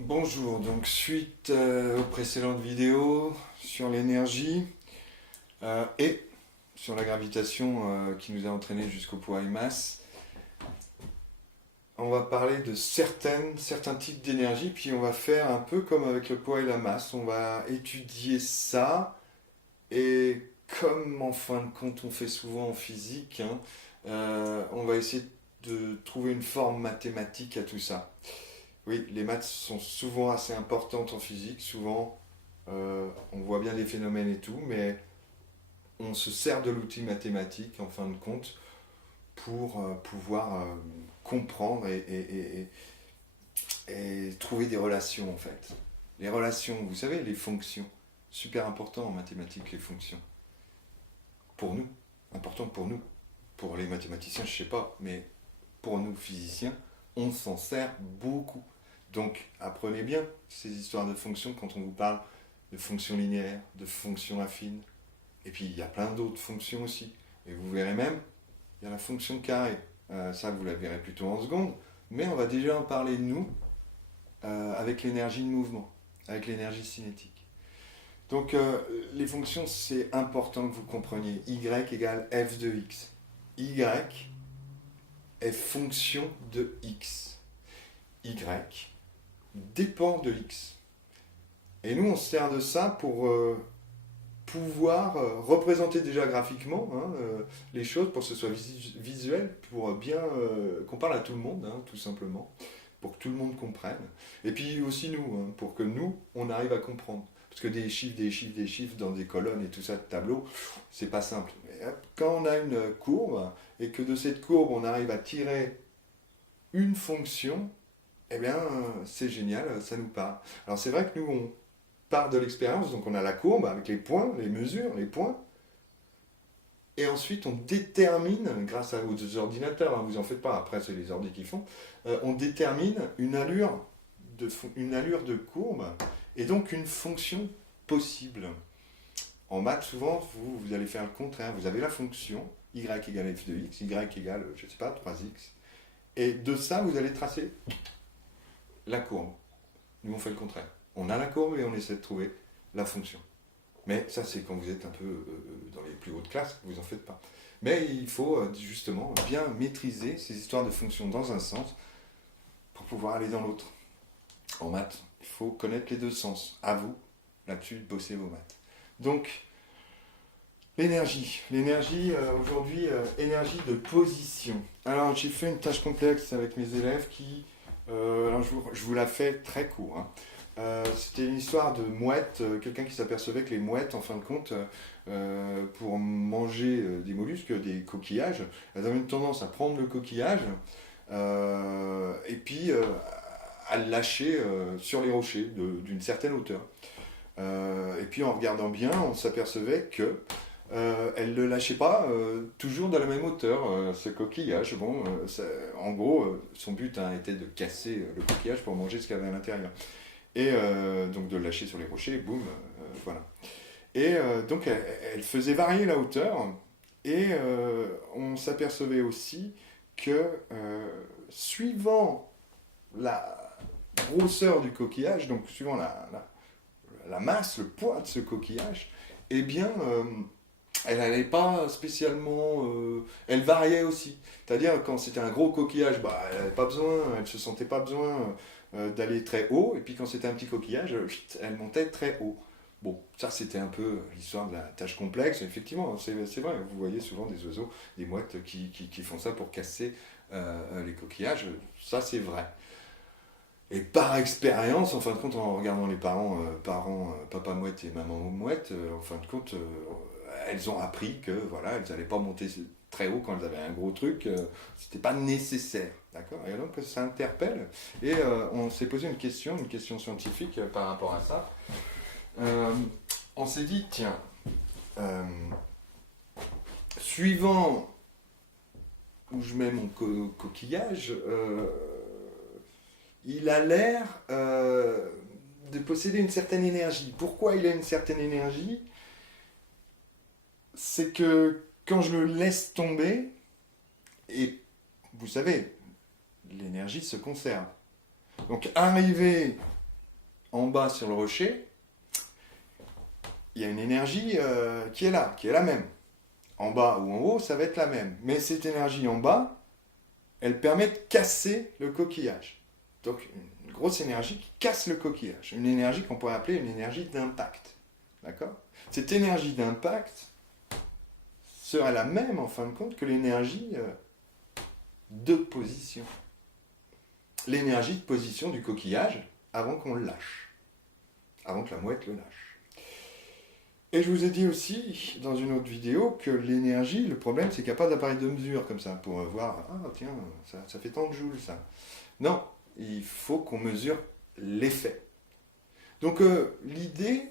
Bonjour, donc suite aux précédentes vidéos sur l'énergie et sur la gravitation qui nous a entraînés jusqu'au poids et masse, on va parler de certains types d'énergie, puis on va faire un peu comme avec le poids et la masse, on va étudier ça, et comme en fin de compte on fait souvent en physique, on va essayer de trouver une forme mathématique à tout ça. Oui, les maths sont souvent assez importantes en physique, souvent on voit bien les phénomènes et tout, mais on se sert de l'outil mathématique en fin de compte pour pouvoir comprendre et trouver des relations en fait. Les relations, vous savez, les fonctions, super important en mathématiques les fonctions. Pour nous, important pour nous. Pour les mathématiciens, je sais pas, mais pour nous physiciens, on s'en sert beaucoup. Donc apprenez bien ces histoires de fonctions quand on vous parle de fonctions linéaires, de fonctions affines. Et puis il y a plein d'autres fonctions aussi. Et vous verrez même, il y a la fonction carré. Ça, vous la verrez plutôt en secondes. Mais on va déjà en parler, nous, avec l'énergie de mouvement, avec l'énergie cinétique. Donc les fonctions, c'est important que vous compreniez. Y égale f de x. Y est fonction de x. Y dépend de x. Et nous, on se sert de ça pour pouvoir représenter déjà graphiquement les choses, pour que ce soit visuel, pour bien qu'on parle à tout le monde, tout simplement, pour que tout le monde comprenne. Et puis aussi nous, pour que nous, on arrive à comprendre. Parce que des chiffres dans des colonnes et tout ça de tableau, c'est pas simple. Mais, quand on a une courbe, et que de cette courbe, on arrive à tirer une fonction, eh bien, c'est génial, ça nous parle. Alors c'est vrai que nous, on part de l'expérience, donc on a la courbe avec les points, les mesures, les points, et ensuite on détermine, grâce aux ordinateurs, vous en faites pas, après c'est les ordi qui font, on détermine une allure de courbe, et donc une fonction possible. En maths, souvent, vous allez faire le contraire, vous avez la fonction y égale f de x, y égale, je ne sais pas, 3x, et de ça, vous allez tracer la courbe. Nous, on fait le contraire. On a la courbe et on essaie de trouver la fonction. Mais ça, c'est quand vous êtes un peu dans les plus hautes classes, vous en faites pas. Mais il faut justement bien maîtriser ces histoires de fonctions dans un sens pour pouvoir aller dans l'autre. En maths, il faut connaître les deux sens. À vous, là-dessus, de bosser vos maths. Donc, l'énergie. L'énergie, aujourd'hui, énergie de position. Alors, j'ai fait une tâche complexe avec mes élèves qui... alors, je vous la fais très court. C'était une histoire de mouettes, quelqu'un qui s'apercevait que les mouettes, en fin de compte, pour manger des mollusques, des coquillages, elles avaient une tendance à prendre le coquillage et puis à le lâcher sur les rochers d'une certaine hauteur. Et puis en regardant bien, on s'apercevait que elle ne le lâchait pas toujours de la même hauteur, ce coquillage. Bon, en gros, son but était de casser le coquillage pour manger ce qu'il y avait à l'intérieur. Et donc de le lâcher sur les rochers, boum, voilà. Et donc elle faisait varier la hauteur, et on s'apercevait aussi que suivant la grosseur du coquillage, donc suivant la masse, le poids de ce coquillage, eh bien elle n'allait pas spécialement, elle variait aussi. C'est-à-dire quand c'était un gros coquillage, bah, elle n'avait pas besoin, elle ne se sentait pas besoin d'aller très haut, et puis quand c'était un petit coquillage, elle montait très haut. Bon, ça c'était un peu l'histoire de la tâche complexe. Effectivement, c'est vrai, vous voyez souvent des oiseaux, des mouettes qui font ça pour casser les coquillages, ça c'est vrai. Et par expérience, en fin de compte, en regardant les parents, papa mouette et maman mouette, en fin de compte, elles ont appris que voilà, elles n'allaient pas monter très haut quand elles avaient un gros truc, c'était pas nécessaire, d'accord. Et donc ça interpelle, et on s'est posé une question scientifique par rapport à ça. On s'est dit, tiens, suivant où je mets mon coquillage, il a l'air de posséder une certaine énergie. Pourquoi il a une certaine énergie? C'est que quand je le laisse tomber, et vous savez, l'énergie se conserve. Donc arrivé en bas sur le rocher, il y a une énergie qui est là, qui est la même. En bas ou en haut, ça va être la même. Mais cette énergie en bas, elle permet de casser le coquillage. Donc une grosse énergie qui casse le coquillage. Une énergie qu'on pourrait appeler une énergie d'impact. D'accord? Cette énergie d'impact serait la même, en fin de compte, que l'énergie de position. L'énergie de position du coquillage avant qu'on le lâche. Avant que la mouette le lâche. Et je vous ai dit aussi, dans une autre vidéo, que l'énergie, le problème, c'est qu'il n'y a pas d'appareil de mesure comme ça, pour voir, ah tiens, ça fait tant de joules, ça. Non, il faut qu'on mesure l'effet. Donc l'idée,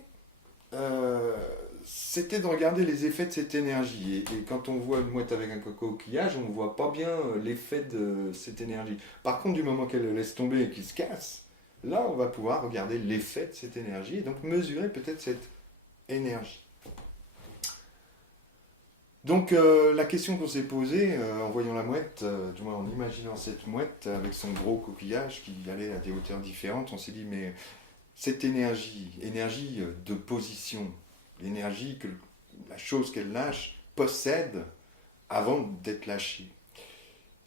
c'était de regarder les effets de cette énergie. Et quand on voit une mouette avec un coquillage, on ne voit pas bien l'effet de cette énergie. Par contre, du moment qu'elle le laisse tomber et qu'il se casse, là, on va pouvoir regarder l'effet de cette énergie et donc mesurer peut-être cette énergie. Donc la question qu'on s'est posée en voyant la mouette, du moins en imaginant cette mouette avec son gros coquillage qui allait à des hauteurs différentes, on s'est dit mais cette énergie de position, l'énergie que la chose qu'elle lâche possède avant d'être lâchée,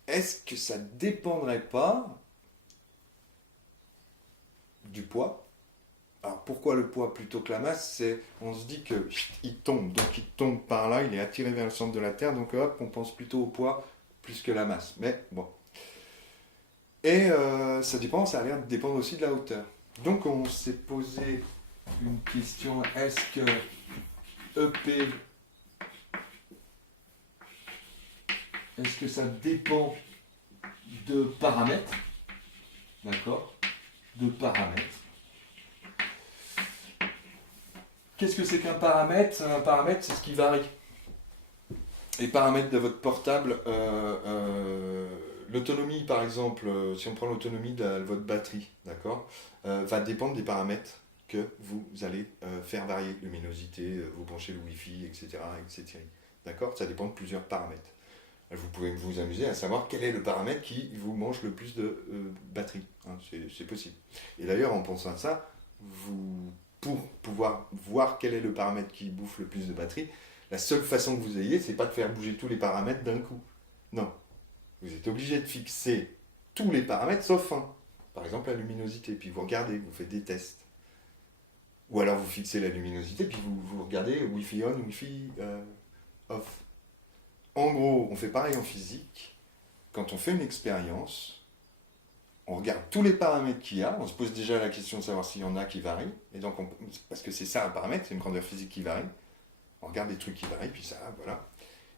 est-ce que ça ne dépendrait pas du poids? Alors pourquoi le poids plutôt que la masse? On se dit qu'il tombe, donc il tombe par là, il est attiré vers le centre de la Terre, donc hop, on pense plutôt au poids plus que la masse. Mais bon. Et ça dépend, ça a l'air de dépendre aussi de la hauteur. Donc on s'est posé une question, est-ce que EP, est-ce que ça dépend de paramètres? D'accord? De paramètres. Qu'est-ce que c'est qu'un paramètre? Un paramètre, c'est ce qui varie. Les paramètres de votre portable, l'autonomie par exemple, si on prend l'autonomie de votre batterie, d'accord, va dépendre des paramètres que vous allez faire varier. Luminosité, vous branchez le Wi-Fi, etc. etc. D'accord? Ça dépend de plusieurs paramètres. Vous pouvez vous amuser à savoir quel est le paramètre qui vous mange le plus de batterie. Hein, c'est possible. Et d'ailleurs, en pensant à ça, pour pouvoir voir quel est le paramètre qui bouffe le plus de batterie, la seule façon que vous ayez, c'est pas de faire bouger tous les paramètres d'un coup. Non. Vous êtes obligé de fixer tous les paramètres sauf un. Par exemple, la luminosité. Puis vous regardez, vous faites des tests. Ou alors vous fixez la luminosité, puis vous regardez Wi-Fi on, Wi-Fi off. En gros, on fait pareil en physique. Quand on fait une expérience, on regarde tous les paramètres qu'il y a, on se pose déjà la question de savoir s'il y en a qui varient, et donc parce que c'est ça un paramètre, c'est une grandeur physique qui varie, on regarde des trucs qui varient, puis ça, voilà.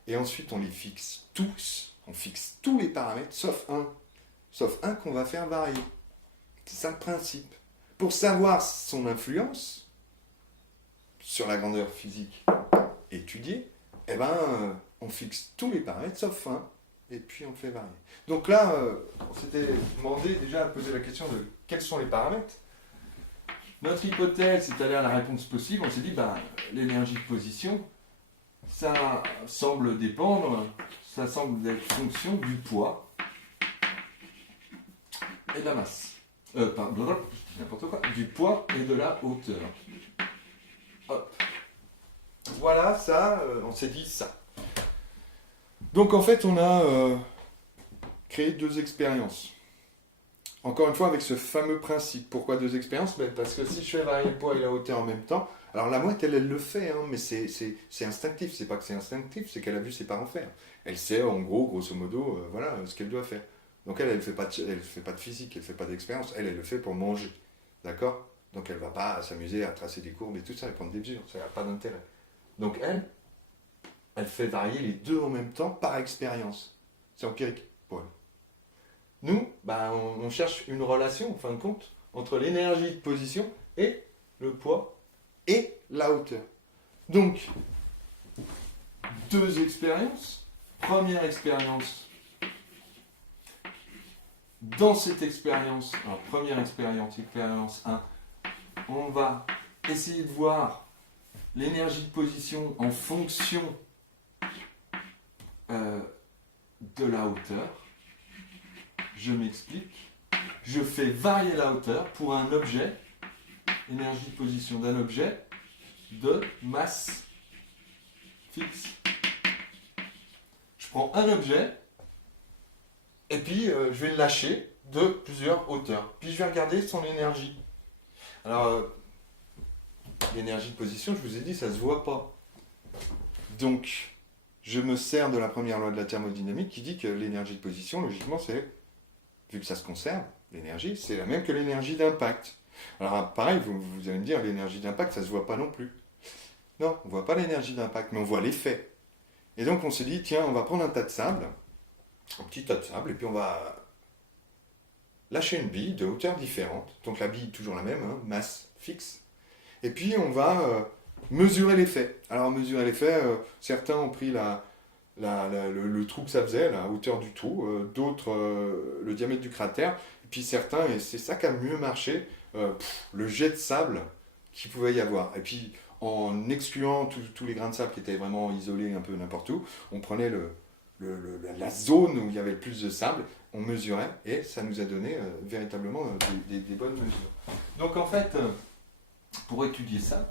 Et ensuite on les fixe tous, on fixe tous les paramètres, sauf un qu'on va faire varier. C'est ça le principe. Pour savoir son influence sur la grandeur physique étudiée, eh ben, on fixe tous les paramètres, sauf un, et puis on le fait varier. Donc là, on s'était demandé déjà à poser la question de quels sont les paramètres. Notre hypothèse, c'est-à-dire la réponse possible, on s'est dit, l'énergie de position, ça semble dépendre, ça semble être fonction du poids et de la masse. Pardon, n'importe quoi, du poids et de la hauteur. Hop. Voilà, ça, on s'est dit ça. Donc en fait, on a créé deux expériences. Encore une fois, avec ce fameux principe. Pourquoi deux expériences? Parce que si je fais varier le poids et la hauteur en même temps, alors la mouette, elle le fait, hein, mais c'est instinctif. C'est pas que c'est instinctif, c'est qu'elle a vu ses parents faire. Elle sait, en gros, grosso modo, voilà, ce qu'elle doit faire. Donc elle fait pas de physique, elle fait pas d'expérience. Elle le fait pour manger. D'accord? Donc elle va pas s'amuser à tracer des courbes et tout ça, et prendre des mesures. Ça n'a pas d'intérêt. Donc elle fait varier les deux en même temps par expérience. C'est empirique pour elle. Nous, on cherche une relation, en fin de compte, entre l'énergie de position et le poids et la hauteur. Donc, deux expériences. Première expérience. Dans cette expérience, alors première expérience 1, on va essayer de voir l'énergie de position en fonction de la hauteur. Je m'explique. Je fais varier la hauteur pour un objet énergie de position d'un objet de masse fixe. Je prends un objet et puis je vais le lâcher de plusieurs hauteurs. Puis je vais regarder son énergie. Alors, l'énergie de position, je vous ai dit, ça ne se voit pas. Donc, je me sers de la première loi de la thermodynamique qui dit que l'énergie de position, logiquement, c'est, vu que ça se conserve, l'énergie, c'est la même que l'énergie d'impact. Alors, pareil, vous allez me dire, l'énergie d'impact, ça ne se voit pas non plus. Non, on ne voit pas l'énergie d'impact, mais on voit l'effet. Et donc, on se dit, tiens, on va prendre un tas de sable, un petit tas de sable, et puis on va lâcher une bille de hauteur différente. Donc, la bille, toujours la même, hein, masse fixe. Et puis, on va mesurer l'effet. Alors, mesurer l'effet, certains ont pris le trou que ça faisait, la hauteur du trou, d'autres le diamètre du cratère, et puis certains, et c'est ça qui a mieux marché, le jet de sable qu'il pouvait y avoir. Et puis, en excluant tous les grains de sable qui étaient vraiment isolés un peu n'importe où, on prenait la zone où il y avait le plus de sable, on mesurait, et ça nous a donné véritablement des bonnes mesures. Donc, en fait, pour étudier ça,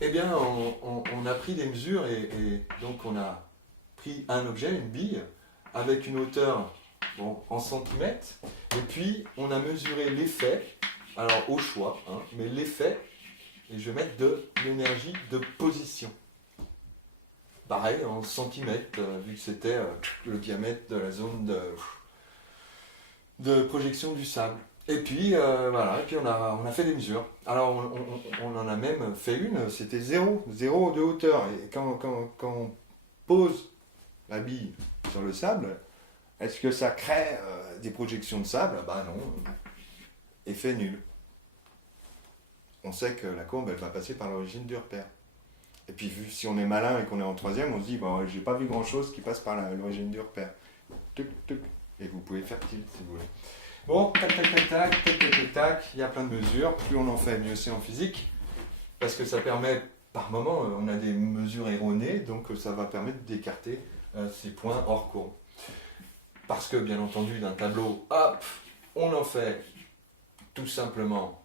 eh bien, on a pris des mesures et donc on a pris un objet, une bille, avec une hauteur en centimètres, et puis on a mesuré l'effet, alors au choix, hein, mais l'effet, et je vais mettre de l'énergie de position. Pareil, en centimètres, vu que c'était le diamètre de la zone de projection du sable. Et puis, voilà, et puis on a fait des mesures. Alors, on en a même fait une, c'était zéro de hauteur. Et quand on pose la bille sur le sable, est-ce que ça crée des projections de sable? Ben non, effet nul. On sait que la courbe, elle va passer par l'origine du repère. Et puis, si on est malin et qu'on est en troisième, on se dit, bon, j'ai pas vu grand-chose qui passe par l'origine du repère. Tuc, tuc. Et vous pouvez faire tilt si vous voulez. Bon, tac, tac, tac, tac, tac, tac, tac, tac, il y a plein de mesures. Plus on en fait, mieux c'est en physique. Parce que ça permet, par moment, on a des mesures erronées, donc ça va permettre d'écarter ces points hors courbe. Parce que, bien entendu, d'un tableau, hop, on en fait tout simplement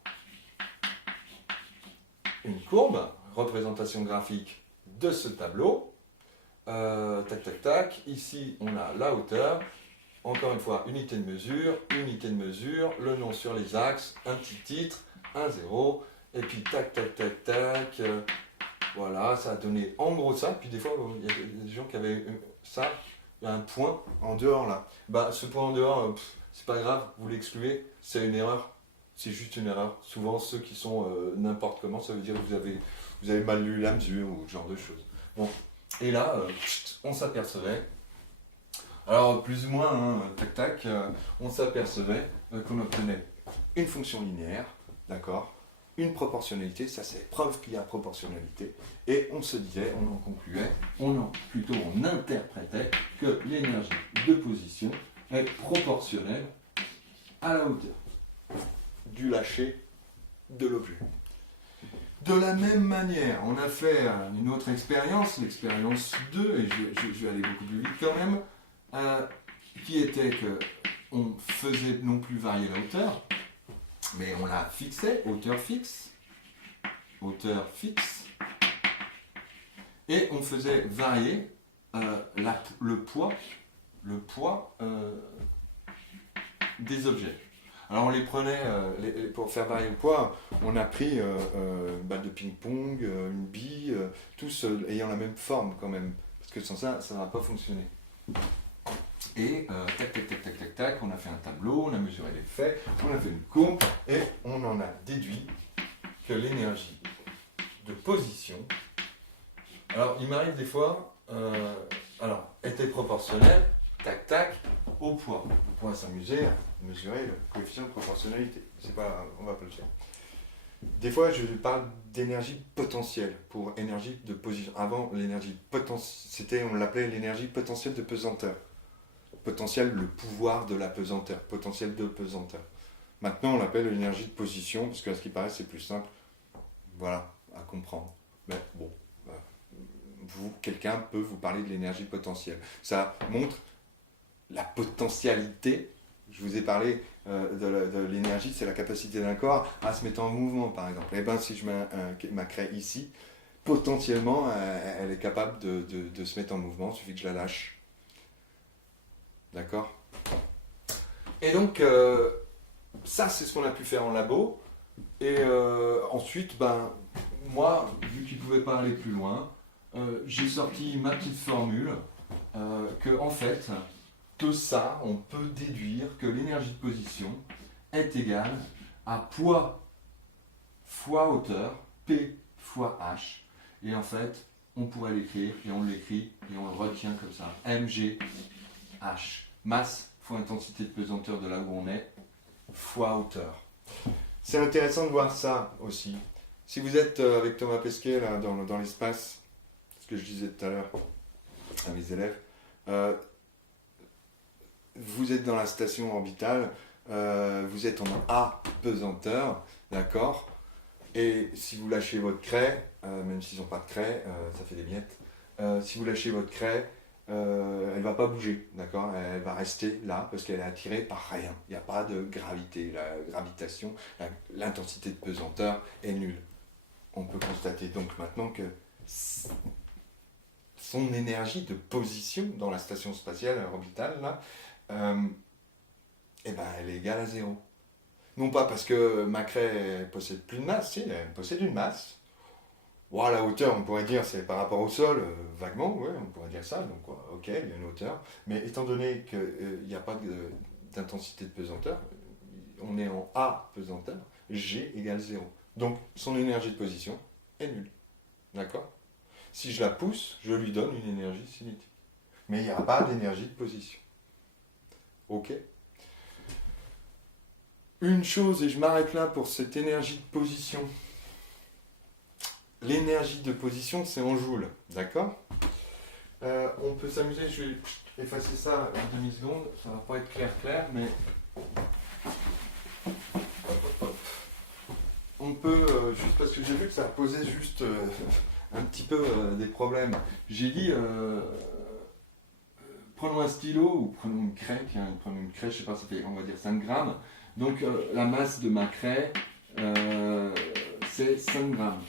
une courbe, représentation graphique de ce tableau. Tac, tac, tac. Ici, on a la hauteur. Encore une fois, unité de mesure, le nom sur les axes, un petit titre, un 0, et puis tac, tac, tac, tac, voilà, ça a donné en gros ça, puis des fois, il y a des gens qui avaient ça, il y a un point en dehors là. Bah, ce point en dehors, c'est pas grave, vous l'excluez, c'est une erreur, c'est juste une erreur. Souvent, ceux qui sont n'importe comment, ça veut dire que vous avez mal lu la mesure ou ce genre de choses. Bon, et là, on s'apercevait. Alors, plus ou moins, hein, tac tac, on s'apercevait qu'on obtenait une fonction linéaire, d'accord, une proportionnalité, ça c'est preuve qu'il y a proportionnalité, et on se disait, on en concluait, on interprétait que l'énergie de position est proportionnelle à la hauteur du lâcher de l'objet. De la même manière, on a fait une autre expérience, l'expérience 2, et je vais aller beaucoup plus vite quand même, qui était que on faisait non plus varier la hauteur, mais on la fixait, hauteur fixe, et on faisait varier le poids des objets. Alors on les prenait, pour faire varier le poids, on a pris une balle de ping-pong, une bille, tous ayant la même forme quand même, parce que sans ça, ça ne va pas fonctionner. Et tac, tac, tac, tac, tac, tac, on a fait un tableau, on a mesuré l'effet, on a fait une courbe, et on en a déduit que l'énergie de position, alors il m'arrive des fois, était proportionnelle, tac, tac, au poids. On pourrait s'amuser à mesurer le coefficient de proportionnalité. On va pas le faire. Des fois, je parle d'énergie potentielle pour énergie de position. Avant, l'énergie potentielle, on l'appelait l'énergie potentielle de pesanteur. Potentiel, le pouvoir de la pesanteur, potentiel de pesanteur. Maintenant, on l'appelle l'énergie de position, parce que à ce qui paraît, c'est plus simple, voilà, à comprendre. Mais bon, quelqu'un peut vous parler de l'énergie potentielle. Ça montre la potentialité Je vous ai parlé de l'énergie, c'est la capacité d'un corps à se mettre en mouvement, par exemple. Et bien, si je mets ma craie ici, potentiellement, elle est capable de se mettre en mouvement, il suffit que je la lâche. D'accord? Et donc, ça, c'est ce qu'on a pu faire en labo. Et ensuite, ben, moi, vu qu'il ne pouvait pas aller plus loin, j'ai sorti ma petite formule que, en fait, de ça, on peut déduire que l'énergie de position est égale à poids fois hauteur, P fois H. Et en fait, on pourrait l'écrire, et on l'écrit, et on le retient comme ça. mgh. Masse fois intensité de pesanteur de là où on est, fois hauteur. C'est intéressant de voir ça aussi. Si vous êtes avec Thomas Pesquet là, dans l'espace, ce que je disais tout à l'heure à mes élèves, vous êtes dans la station orbitale, vous êtes en A pesanteur, d'accord? Et si vous lâchez votre craie, même s'ils n'ont pas de craie, ça fait des miettes, si vous lâchez votre craie, elle ne va pas bouger, d'accord? Elle va rester là parce qu'elle est attirée par rien. Il n'y a pas de gravité. La gravitation, l'intensité de pesanteur est nulle. On peut constater donc maintenant que son énergie de position dans la station spatiale orbitale, là, eh ben, elle est égale à zéro. Non pas parce que ma craie possède plus de masse, si, elle possède une masse. Wow, la hauteur, on pourrait dire, c'est par rapport au sol, vaguement, ouais, on pourrait dire ça, donc ok, il y a une hauteur, mais étant donné qu'il n'y a pas d'intensité de pesanteur, on est en A pesanteur, G égale 0. Donc son énergie de position est nulle. D'accord? Si je la pousse, je lui donne une énergie cinétique. Mais il n'y a pas d'énergie de position. Ok? Une chose, et je m'arrête là pour cette énergie de position. L'énergie de position, c'est en joules, d'accord? On peut s'amuser, je vais effacer ça en demi-seconde, ça va pas être clair, mais on peut, juste parce que j'ai vu que ça posait juste un petit peu des problèmes. J'ai dit, prenons un stylo ou prenons une craie, je sais pas, ça fait, on va dire 5 grammes. Donc la masse de ma craie, c'est 5 grammes.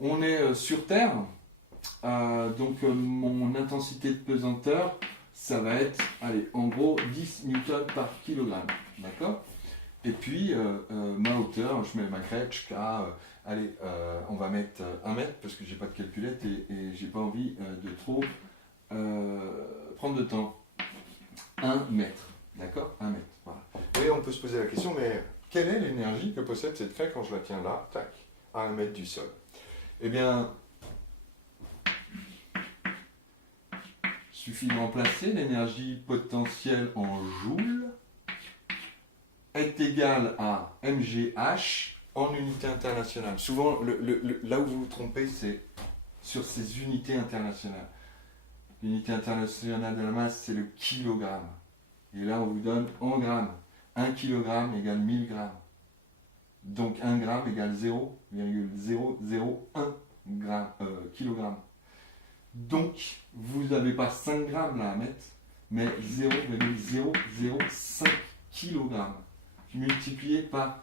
On est sur Terre, donc mon intensité de pesanteur, ça va être, allez, en gros 10 newtons par kilogramme, d'accord? Et puis ma hauteur, je mets ma craie, allez, on va mettre 1 mètre parce que j'ai pas de calculette et j'ai pas envie de trop prendre de temps. 1 mètre, d'accord? 1 mètre, voilà. Et on peut se poser la question, mais quelle est l'énergie que possède cette craie quand je la tiens là, tac, à 1 mètre du sol? Eh bien, il suffit de remplacer l'énergie potentielle en joules est égale à mgh en unité internationale. Souvent, là où vous vous trompez, c'est sur ces unités internationales. L'unité internationale de la masse, c'est le kilogramme. Et là, on vous donne en grammes. 1 kilogramme égale 1000 grammes. Donc 1 gramme égale 0,001 kilogramme. Donc, vous n'avez pas 5 grammes là à mettre, mais 0,005 kilogramme multiplié par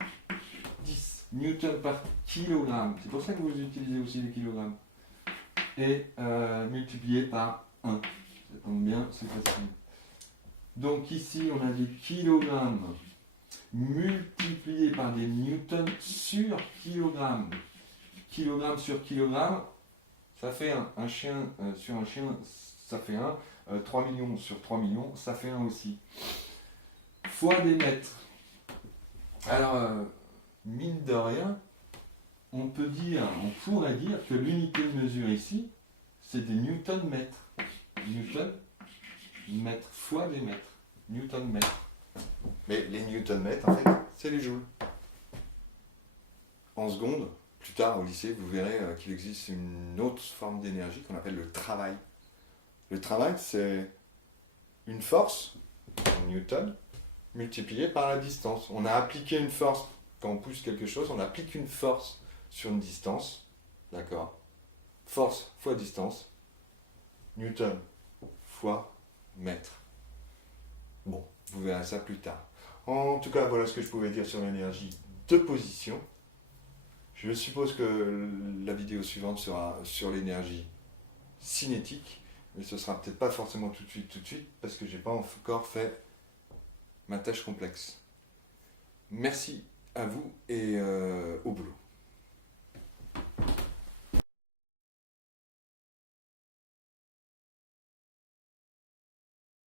10 newtons par kilogramme. C'est pour ça que vous utilisez aussi les kilogrammes. Et multiplié par 1. Ça tombe bien, c'est facile. Donc ici, on a des kilogrammes multiplié par des newtons sur kilogramme. Kilogramme sur kilogramme, ça fait un chien sur un chien, ça fait 1. 3 millions sur 3 millions, ça fait 1 aussi. Fois des mètres. Alors, mine de rien, on pourrait dire que l'unité de mesure ici, c'est des newtons mètres. Newton mètre fois des mètres. Newton mètre. Mais les newton mètres, en fait, c'est les joules. En secondes, plus tard au lycée, vous verrez qu'il existe une autre forme d'énergie qu'on appelle le travail. Le travail, c'est une force, en newton, multipliée par la distance. On a appliqué une force, quand on pousse quelque chose, on applique une force sur une distance, d'accord? Force fois distance, newton fois mètre. Bon, vous verrez ça plus tard. En tout cas, voilà ce que je pouvais dire sur l'énergie de position. Je suppose que la vidéo suivante sera sur l'énergie cinétique, mais ce sera peut-être pas forcément tout de suite, parce que j'ai pas encore fait ma tâche complexe. Merci à vous et au boulot.